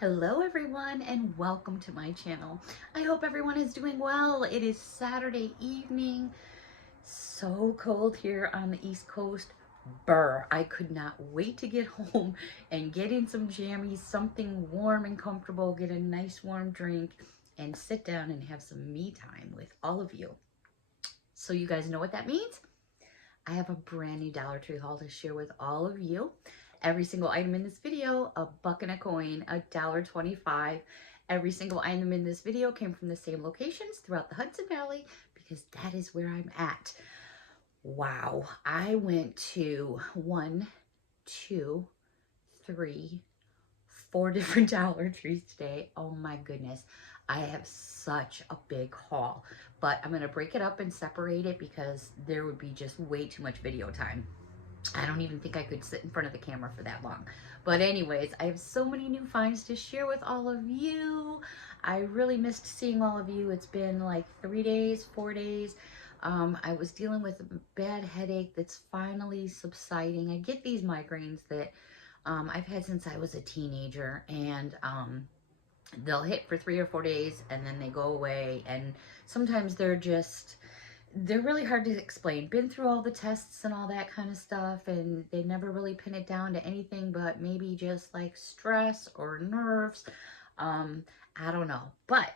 Hello everyone and welcome to my channel. I hope everyone is doing well. It is Saturday evening. So cold here on the East Coast. Brr, I could not wait to get home and get in some jammies, something warm and comfortable, get a nice warm drink and sit down and have some me time with all of you. So you guys know what that means? I have a brand new Dollar Tree haul to share with all of you. Every single item in this video, a buck and a coin, $1.25. Every single item in this video came from the same locations throughout the Hudson Valley because that is where I'm at. Wow, I went to 4 different Dollar Trees today. Oh my goodness. I have such a big haul, but I'm going to break it up and separate it because there would be just way too much video time. I don't even think I could sit in front of the camera for that long. But anyways, I have so many new finds to share with all of you. I really missed seeing all of you. It's been like 3 days, 4 days. I was dealing with a bad headache that's finally subsiding. I get these migraines that I've had since I was a teenager, and they'll hit for 3 or 4 days and then they go away, and sometimes they're really hard to explain. Been through all the tests and all that kind of stuff, and they never really pin it down to anything but maybe just like stress or nerves. I don't know, but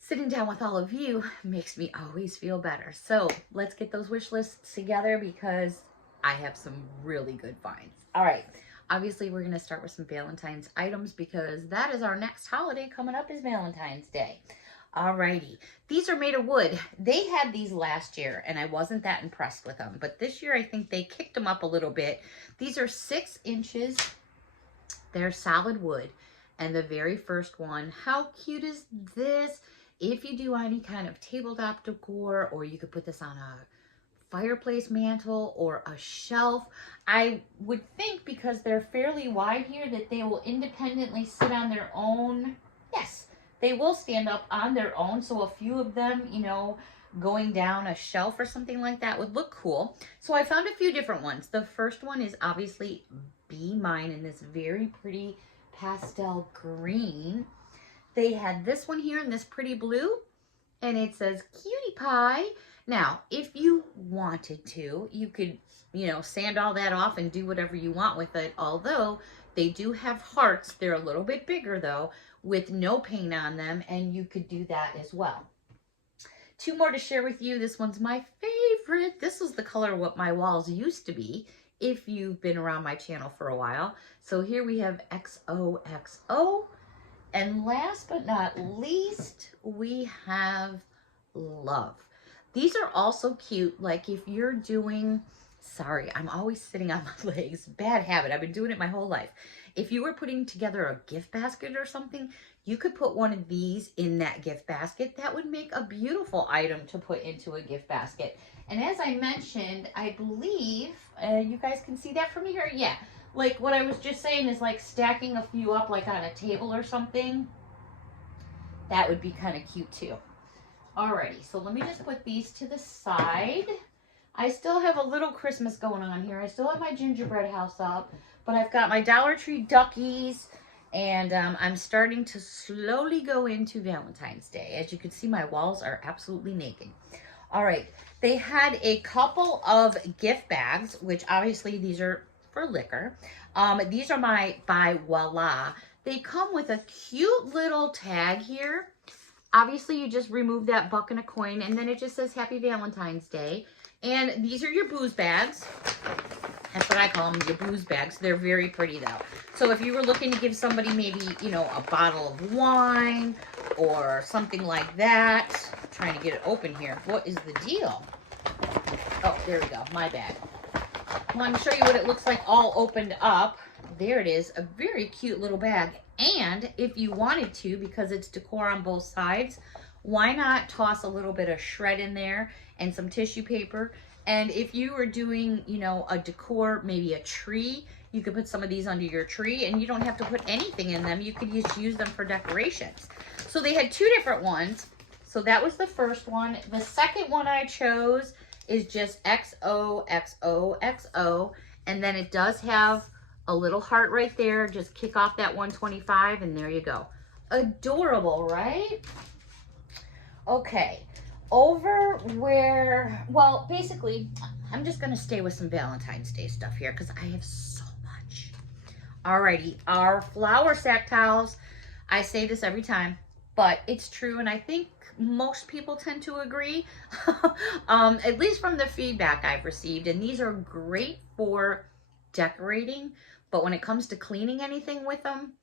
sitting down with all of you makes me always feel better. So let's get those wish lists together because I have some really good finds. All right. Obviously, we're going to start with some Valentine's items because that is our next holiday coming up, is Valentine's Day. Alrighty, these are made of wood. They had these last year and I wasn't that impressed with them, but this year I think they kicked them up a little bit. These are 6 inches. They're solid wood. And the very first one, how cute is this? If you do any kind of tabletop decor, or you could put this on a fireplace mantle or a shelf, I would think because they're fairly wide here that they will independently sit on their own. Yes, they will stand up on their own. So a few of them, you know, going down a shelf or something like that would look cool. So I found a few different ones. The first one is obviously Be Mine in this very pretty pastel green. They had this one here in this pretty blue, and it says Cutie Pie. Now, if you wanted to, you could, you know, sand all that off and do whatever you want with it. Although they do have hearts. They're a little bit bigger though, with no paint on them, and you could do that as well. 2 more to share with you. This one's my favorite. This was the color of what my walls used to be if you've been around my channel for a while. So here we have XOXO. And last but not least, we have Love. These are also cute. Like if you're doing, sorry, I'm always sitting on my legs. Bad habit. I've been doing it my whole life. If you were putting together a gift basket or something, you could put one of these in that gift basket. That would make a beautiful item to put into a gift basket. And as I mentioned, I believe, you guys can see that from here? Yeah. Like what I was just saying is like stacking a few up like on a table or something. That would be kind of cute too. Alrighty, so let me just put these to the side. I still have a little Christmas going on here. I still have my gingerbread house up, but I've got my Dollar Tree duckies, and I'm starting to slowly go into Valentine's Day. As you can see, my walls are absolutely naked. All right, they had a couple of gift bags, which obviously these are for liquor. These are my by Voila. They come with a cute little tag here. Obviously, you just remove that buck and a coin, and then it just says Happy Valentine's Day. And these are your booze bags. That's what I call them, your booze bags. They're very pretty, though. So if you were looking to give somebody maybe, you know, a bottle of wine or something like that. I'm trying to get it open here. What is the deal? Oh, there we go. My bad. I want to show you what it looks like all opened up. There it is. A very cute little bag. And if you wanted to, because it's decor on both sides, why not toss a little bit of shred in there and some tissue paper? And if you were doing, you know, a decor, maybe a tree, you could put some of these under your tree and you don't have to put anything in them. You could just use them for decorations. So they had 2 different ones. So that was the first one. The second one I chose is just XOXOXO. And then it does have a little heart right there. Just kick off that 125 and there you go. Adorable, right? Okay, over where, well, basically, I'm just going to stay with some Valentine's Day stuff here because I have so much. Alrighty, our flour sack towels. I say this every time, but it's true, and I think most people tend to agree, at least from the feedback I've received. And these are great for decorating, but when it comes to cleaning anything with them,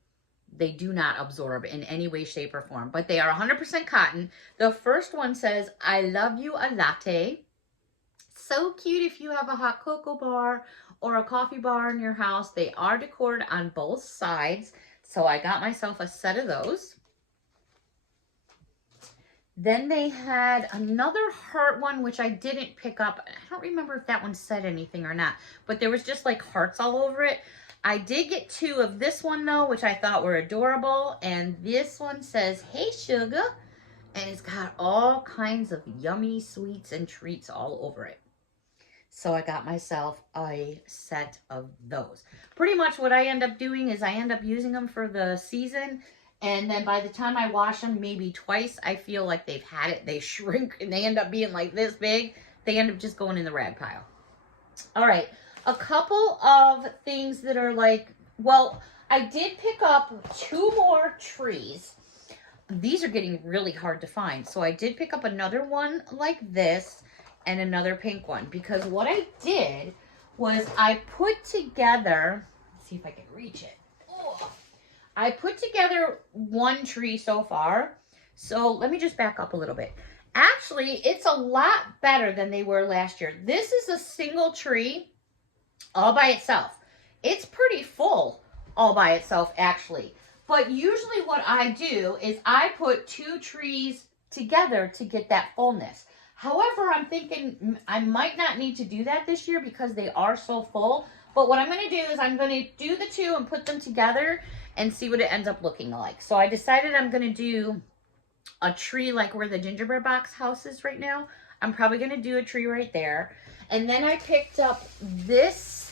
they do not absorb in any way, shape, or form. But they are 100% cotton. The first one says, I love you a latte. So cute if you have a hot cocoa bar or a coffee bar in your house. They are decored on both sides. So I got myself a set of those. Then they had another heart one, which I didn't pick up. I don't remember if that one said anything or not, but there was just like hearts all over it. I did get two of this one though, which I thought were adorable. And this one says, hey sugar. And it's got all kinds of yummy sweets and treats all over it. So I got myself a set of those. Pretty much what I end up doing is I end up using them for the season. And then by the time I wash them, maybe twice, I feel like they've had it. They shrink and they end up being like this big. They end up just going in the rag pile. All right. A couple of things that are like, well, I did pick up two more trees. These are getting really hard to find. So I did pick up another one like this and another pink one. Because what I did was I put together, let's see if I can reach it. Oh. I put together one tree so far. So let me just back up a little bit. Actually, it's a lot better than they were last year. This is a single tree all by itself. It's pretty full all by itself, actually. But usually what I do is I put two trees together to get that fullness. However, I'm thinking I might not need to do that this year because they are so full. But what I'm going to do is I'm going to do the two and put them together and see what it ends up looking like. So I decided I'm going to do a tree like where the gingerbread box house is right now. I'm probably going to do a tree right there. And then I picked up this.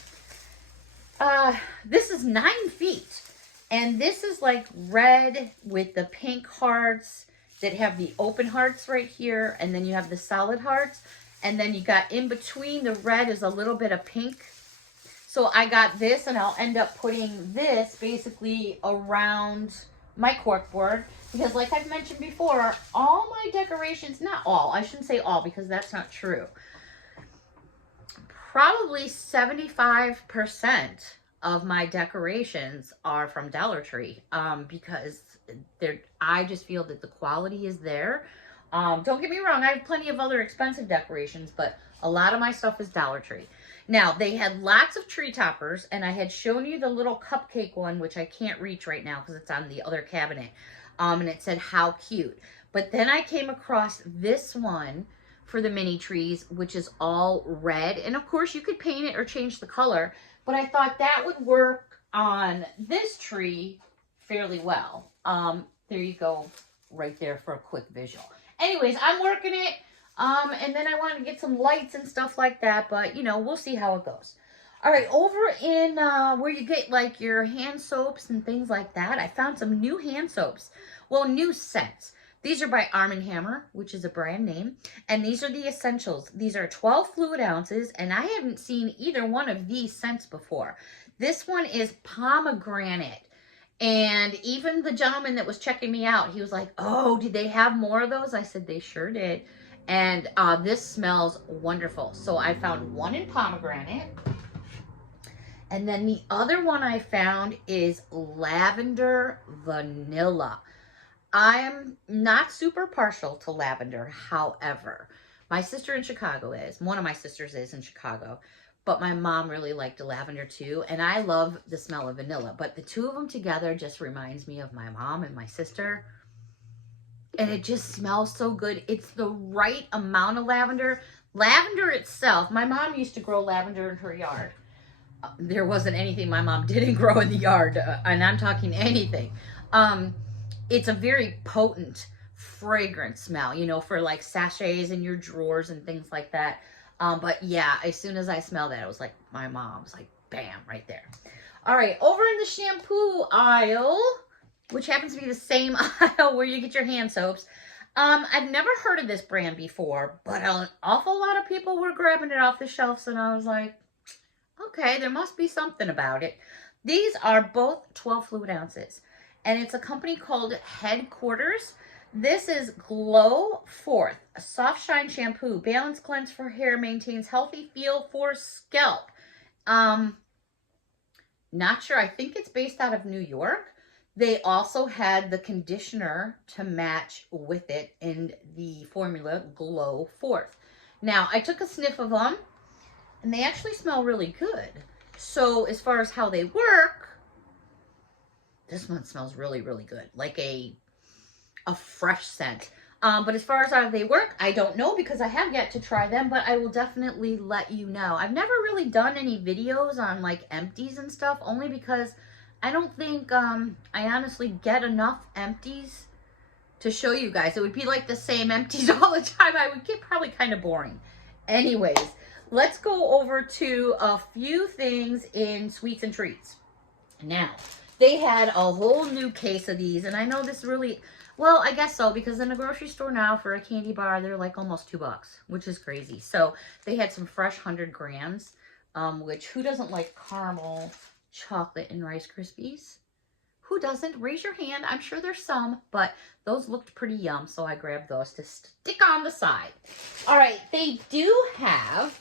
This is 9 feet. And this is like red with the pink hearts that have the open hearts right here. And then you have the solid hearts. And then you got in between the red is a little bit of pink. So I got this, and I'll end up putting this basically around my corkboard. Because like I've mentioned before, all my decorations, not all, I shouldn't say all because that's not true. Probably 75% of my decorations are from Dollar Tree because I just feel that the quality is there. Don't get me wrong, I have plenty of other expensive decorations, but a lot of my stuff is Dollar Tree. Now, they had lots of tree toppers, and I had shown you the little cupcake one, which I can't reach right now because it's on the other cabinet. And it said, how cute. But then I came across this one for the mini trees, which is all red. And of course, you could paint it or change the color, but I thought that would work on this tree fairly well. There you go, right there for a quick visual. Anyways, I'm working it. And then I want to get some lights and stuff like that, but, you know, we'll see how it goes. All right, over in where you get, like, your hand soaps and things like that, I found some new hand soaps. Well, new scents. These are by Arm & Hammer, which is a brand name, and these are the essentials. These are 12 fluid ounces, and I haven't seen either one of these scents before. This one is pomegranate. And even the gentleman that was checking me out, he was like, oh, did they have more of those? I said, they sure did. And this smells wonderful. So I found one in pomegranate. And then the other one I found is lavender vanilla. I am not super partial to lavender. However, my sister in Chicago is. One of my sisters is in Chicago. But my mom really liked the lavender too. And I love the smell of vanilla. But the two of them together just reminds me of my mom and my sister. And it just smells so good. It's the right amount of lavender. Lavender itself, my mom used to grow lavender in her yard. There wasn't anything my mom didn't grow in the yard. And I'm talking anything. It's a very potent, fragrant smell, you know, for like sachets in your drawers and things like that. But yeah, as soon as I smelled that, it was like my mom's like, bam, right there. All right, over in the shampoo aisle, which happens to be the same aisle where you get your hand soaps. I've never heard of this brand before, but an awful lot of people were grabbing it off the shelves, and I was like, okay, there must be something about it. These are both 12 fluid ounces, and it's a company called Headquarters. This is Glow Forth, a soft shine shampoo, balance cleanse for hair, maintains healthy feel for scalp. Not sure. I think it's based out of New York. They also had the conditioner to match with it in the formula Glow Forth. Now, I took a sniff of them, and they actually smell really good. So as far as how they work, this one smells really, really good. Like a fresh scent. But as far as how they work, I don't know because I have yet to try them, but I will definitely let you know. I've never really done any videos on like empties and stuff, only because I don't think I honestly get enough empties to show you guys. It would be like the same empties all the time. I would get probably kind of boring. Anyways, let's go over to a few things in sweets and treats. Now, they had a whole new case of these, and I know this really, well, I guess so, because in a grocery store now for a candy bar, they're like almost $2, which is crazy. So they had some fresh 100 grams, which who doesn't like caramel, chocolate, and Rice Krispies? Who doesn't? Raise your hand. I'm sure there's some, but those looked pretty yum, so I grabbed those to stick on the side. All right, they do have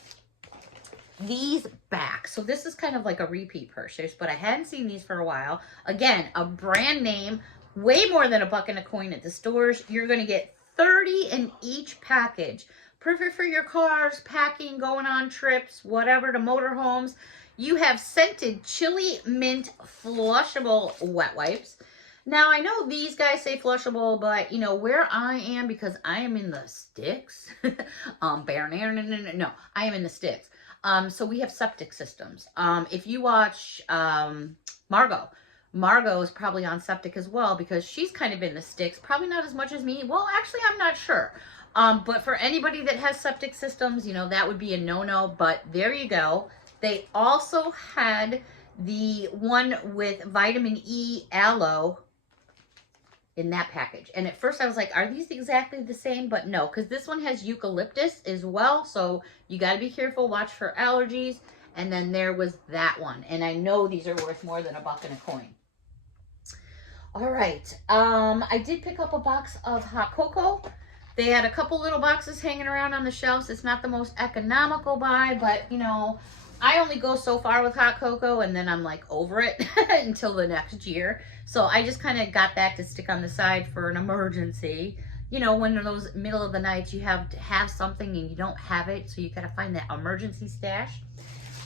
these back. So this is kind of like a repeat purchase, but I hadn't seen these for a while. Again, a brand name, way more than $1 and a coin at the stores. You're going to get 30 in each package. Perfect for your cars, packing, going on trips, whatever, to motorhomes. You have scented chili mint flushable wet wipes. Now, I know these guys say flushable, but, you know, where I am, because I am in the sticks. No, I am in the sticks. So we have septic systems. If you watch Margot is probably on septic as well, because she's kind of in the sticks. Probably not as much as me. Well, actually, I'm not sure. But for anybody that has septic systems, you know, that would be a no-no. But there you go. They also had the one with vitamin E aloe in that package. And at first I was like, are these exactly the same? But no, because this one has eucalyptus as well. So you got to be careful, watch for allergies. And then there was that one. And I know these are worth more than $1 and a coin. All right. I did pick up a box of hot cocoa. They had a couple little boxes hanging around on the shelves. It's not the most economical buy, but, you know, I only go so far with hot cocoa, and then I'm like over it until the next year. So I just kind of got that to stick on the side for an emergency. You know, when in those middle of the nights you have to have something and you don't have it, so you got to find that emergency stash.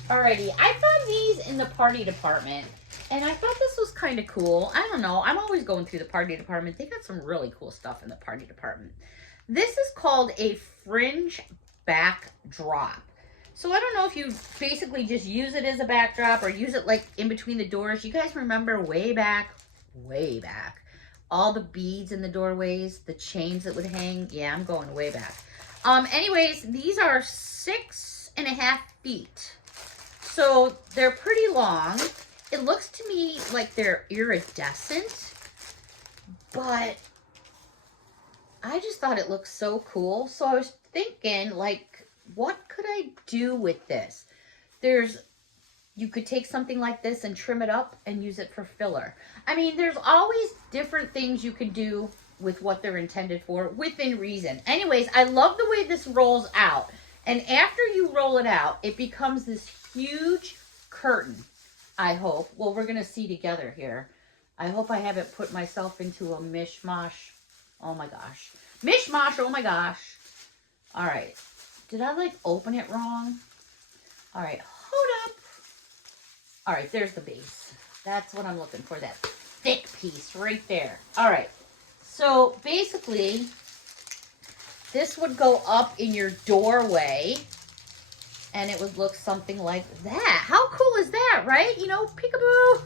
Alrighty, I found these in the party department, and I thought this was kind of cool. I don't know, I'm always going through the party department. They got some really cool stuff in the party department. This is called a Fringe Backdrop. So I don't know if you basically just use it as a backdrop or use it like in between the doors. You guys remember way back, all the beads in the doorways, the chains that would hang? Yeah, I'm going way back. Anyways, these are 6.5 feet. So they're pretty long. It looks to me like they're iridescent, but I just thought it looked so cool. So I was thinking, like, what could I do with this? You could take something like this and trim it up and use it for filler. I mean, there's always different things you can do with what they're intended for within reason. Anyways, I love the way this rolls out. And after you roll it out, it becomes this huge curtain, I hope. Well, we're going to see together here. I hope I haven't put myself into a mishmash. Oh my gosh. Mishmash, oh my gosh. All right. Did I like open it wrong? All right, hold up. All right, there's the base. That's what I'm looking for, that thick piece right there. All right, so basically, this would go up in your doorway, and it would look something like that. How cool is that, right? You know, peekaboo.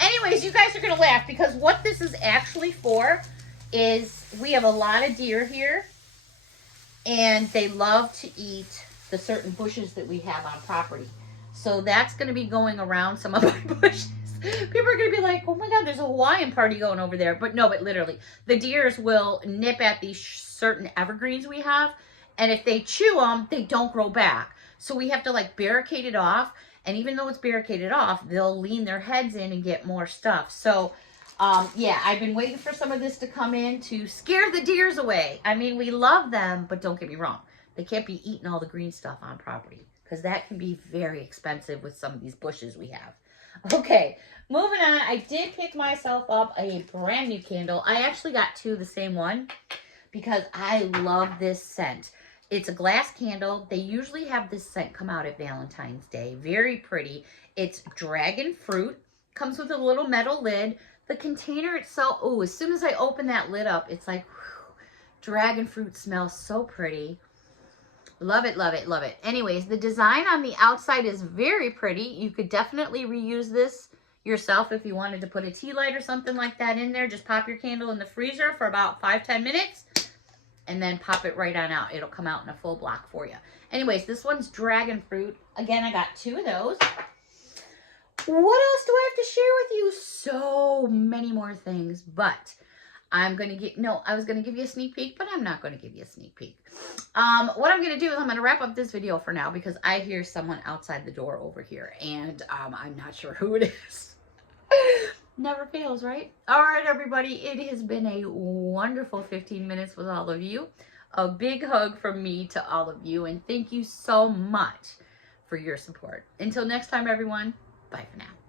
Anyways, you guys are going to laugh, because what this is actually for is we have a lot of deer here, and they love to eat the certain bushes that we have on property. So that's going to be going around some of our bushes. People are going to be like, oh my God, there's a Hawaiian party going over there. But no, but literally, the deers will nip at these certain evergreens we have. And if they chew them, they don't grow back. So we have to like barricade it off. And even though it's barricaded off, they'll lean their heads in and get more stuff. So, yeah, I've been waiting for some of this to come in to scare the deers away. I mean, we love them, but don't get me wrong. They can't be eating all the green stuff on property, because that can be very expensive with some of these bushes we have. Okay, moving on. I did pick myself up a brand new candle. I actually got two of the same one because I love this scent. It's a glass candle. They usually have this scent come out at Valentine's Day. Very pretty. It's dragon fruit. Comes with a little metal lid. The container itself, oh, as soon as I open that lid up, it's like, whew, dragon fruit smells so pretty. Love it, love it, love it. Anyways, the design on the outside is very pretty. You could definitely reuse this yourself if you wanted to put a tea light or something like that in there. Just pop your candle in the freezer for about 5-10 minutes and then pop it right on out. It'll come out in a full block for you. Anyways, this one's dragon fruit. Again, I got two of those. What else do I have to share with you? So many more things, but I'm going to get, no, I was going to give you a sneak peek, but I'm not going to give you a sneak peek. What I'm going to do is I'm going to wrap up this video for now because I hear someone outside the door over here, and I'm not sure who it is. Never fails, right? All right, everybody, it has been a wonderful 15 minutes with all of you. A big hug from me to all of you, and thank you so much for your support. Until next time, everyone, bye for now.